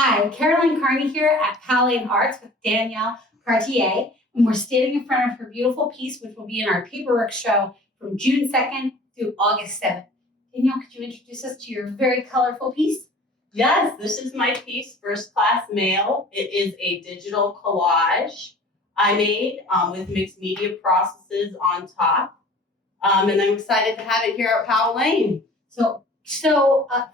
Hi, Caroline Kearney here at Powell Arts with Danielle Cartier, and we're standing in front of her beautiful piece, which will be in our Paperwork show from June 2nd through August 7th. Danielle, could you introduce us to your very colorful piece? Yes, this is my piece, First Class Mail. It is a digital collage I made with mixed media processes on top. And I'm excited to have it here at Powell Lane. So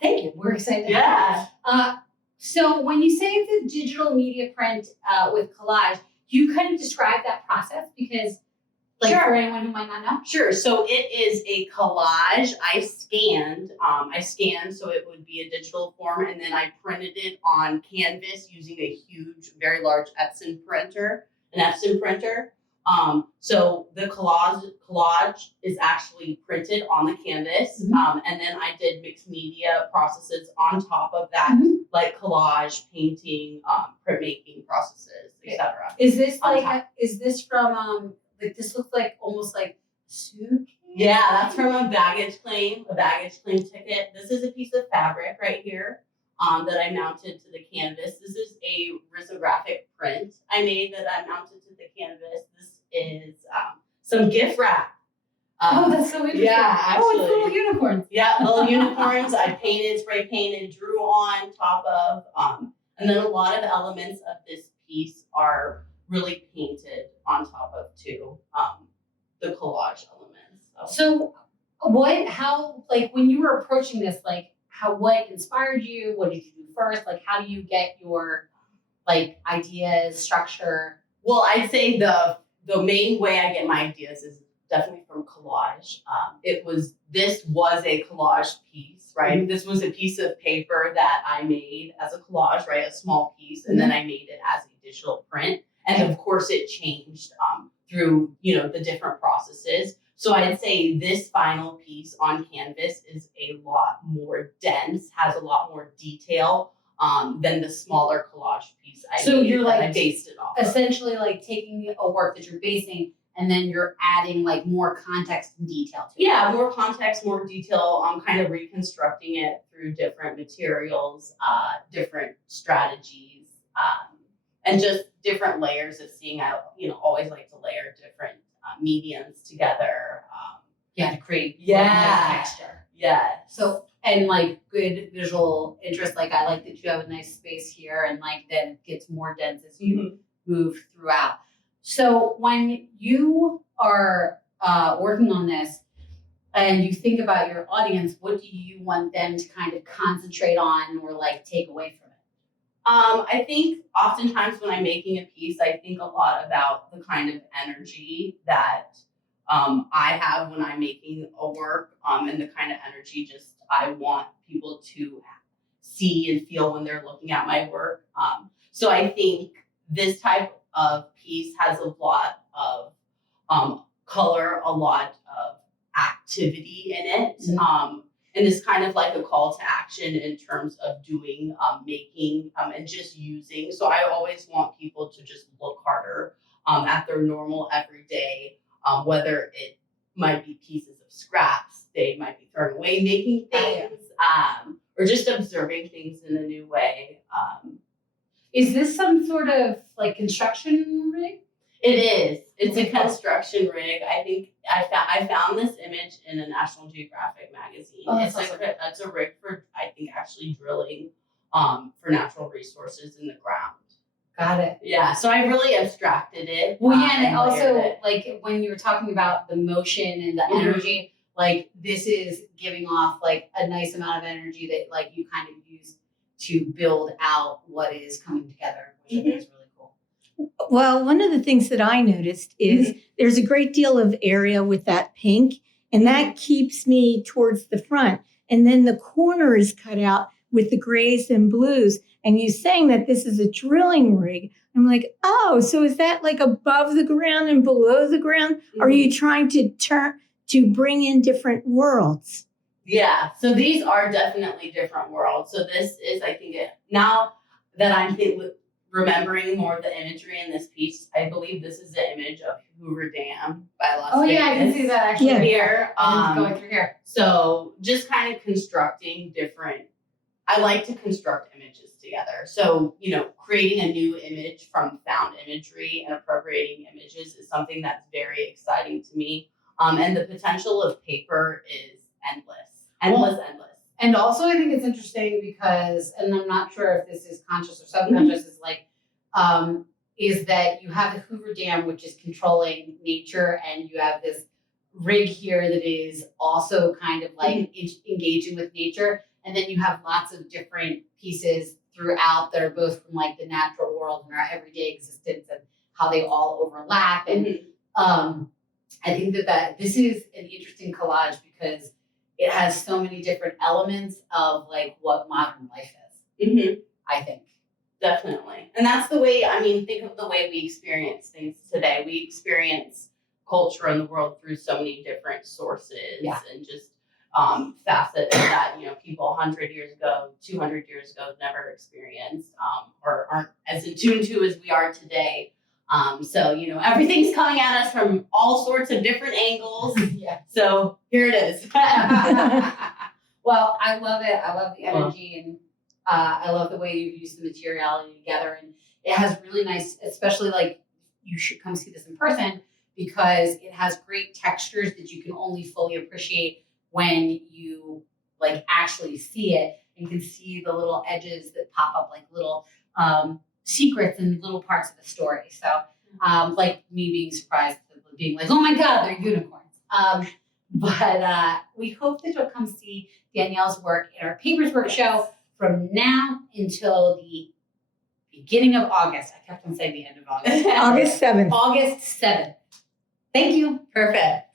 thank you. We're excited to have it. So when you say the digital media print with collage, you kind of describe that process because, for anyone who might not know. Sure. So it is a collage. I scanned so it would be a digital form, and then I printed it on canvas using a huge, very large an Epson printer. So the collage is actually printed on the canvas, and then I did mixed media processes on top of that, like collage, painting, printmaking processes, etc. Is this is this from this looks like almost like suitcase? Yeah, that's from a baggage claim ticket. This is a piece of fabric right here that I mounted to the canvas. This is a risographic print I made that I mounted to the canvas. This is some gift wrap. That's so interesting. Yeah, absolutely. Oh, it's little unicorns. Yeah, little unicorns. I spray painted, drew on top of, and then a lot of elements of this piece are really painted on top of too, the collage elements. So how when you were approaching this, what inspired you? What did you do first? How do you get your ideas, structure? Well, I'd say the main way I get my ideas is definitely from collage. This was a collage piece, right? Mm-hmm. This was a piece of paper that I made as a collage, right? A small piece, and then I made it as a digital print. And of course it changed through, the different processes. So I'd say this final piece on canvas is a lot more dense, has a lot more detail than the smaller collage piece I made I based it off. Essentially taking a work that you're basing and then you're adding more context and detail to it. Yeah, more context, more detail. I'm kind of reconstructing it through different materials, different strategies, and just different layers of seeing. I always like to layer different mediums together. To create texture. Yeah. So and good visual interest. I like that you have a nice space here, and then it gets more dense as you move throughout. So when you are working on this and you think about your audience, what do you want them to kind of concentrate on or take away from it? I think oftentimes when I'm making a piece, I think a lot about the kind of energy that I have when I'm making a work, and the kind of energy I want people to see and feel when they're looking at my work. So I think this type of piece has a lot of color, a lot of activity in it. And it's kind of like a call to action in terms of doing, making, and just using. So I always want people to just look harder at their normal everyday, whether it might be pieces of scraps they might be throwing away, making things, or just observing things in a new way. Is this some sort of construction rig? It is. It's a construction rig. I think I found this image in a National Geographic magazine. It's a rig for, I think, actually drilling for natural resources in the ground. Got it. Yeah. So I really abstracted it. Well, yeah, and also when you were talking about the motion and the energy, this is giving off a nice amount of energy that you kind of use to build out what is coming together, which I think is really cool. Well, one of the things that I noticed is there's a great deal of area with that pink, and that keeps me towards the front. And then the corner is cut out with the grays and blues. And you saying that this is a drilling rig. I'm like, oh, so is that above the ground and below the ground? Are you trying to bring in different worlds? Yeah, so these are definitely different worlds. So this is, I think, now that I'm remembering more of the imagery in this piece, I believe this is the image of Hoover Dam by Las Vegas. Oh yeah, I can see that actually here. Going through here. So just kind of constructing different I like to construct images together. So, creating a new image from found imagery and appropriating images is something that's very exciting to me. And the potential of paper is endless. And also, I think it's interesting because, and I'm not sure if this is conscious or subconscious, is like, is that you have the Hoover Dam, which is controlling nature, and you have this rig here that is also kind of like engaging with nature. And then you have lots of different pieces throughout that are both from like the natural world and our everyday existence and how they all overlap. And I think that this is an interesting collage because it has so many different elements of like what modern life is, I think. Definitely. And that's the way, think of the way we experience things today. We experience culture in the world through so many different sources and just facets that, people 100 years ago, 200 years ago never experienced or aren't as in tune to as we are today. So, everything's coming at us from all sorts of different angles. So here it is. Well, I love it. I love the energy and I love the way you've used the materiality together. And it has really nice, especially like you should come see this in person because it has great textures that you can only fully appreciate when you like actually see it and can see the little edges that pop up like little secrets and little parts of the story. So like me being surprised, being like, oh my God, they're unicorns. But we hope that you'll come see Danielle's work in our Paperswork show from now until the beginning of August. I kept on saying the end of August. August 7th. August 7th. Thank you. Perfect.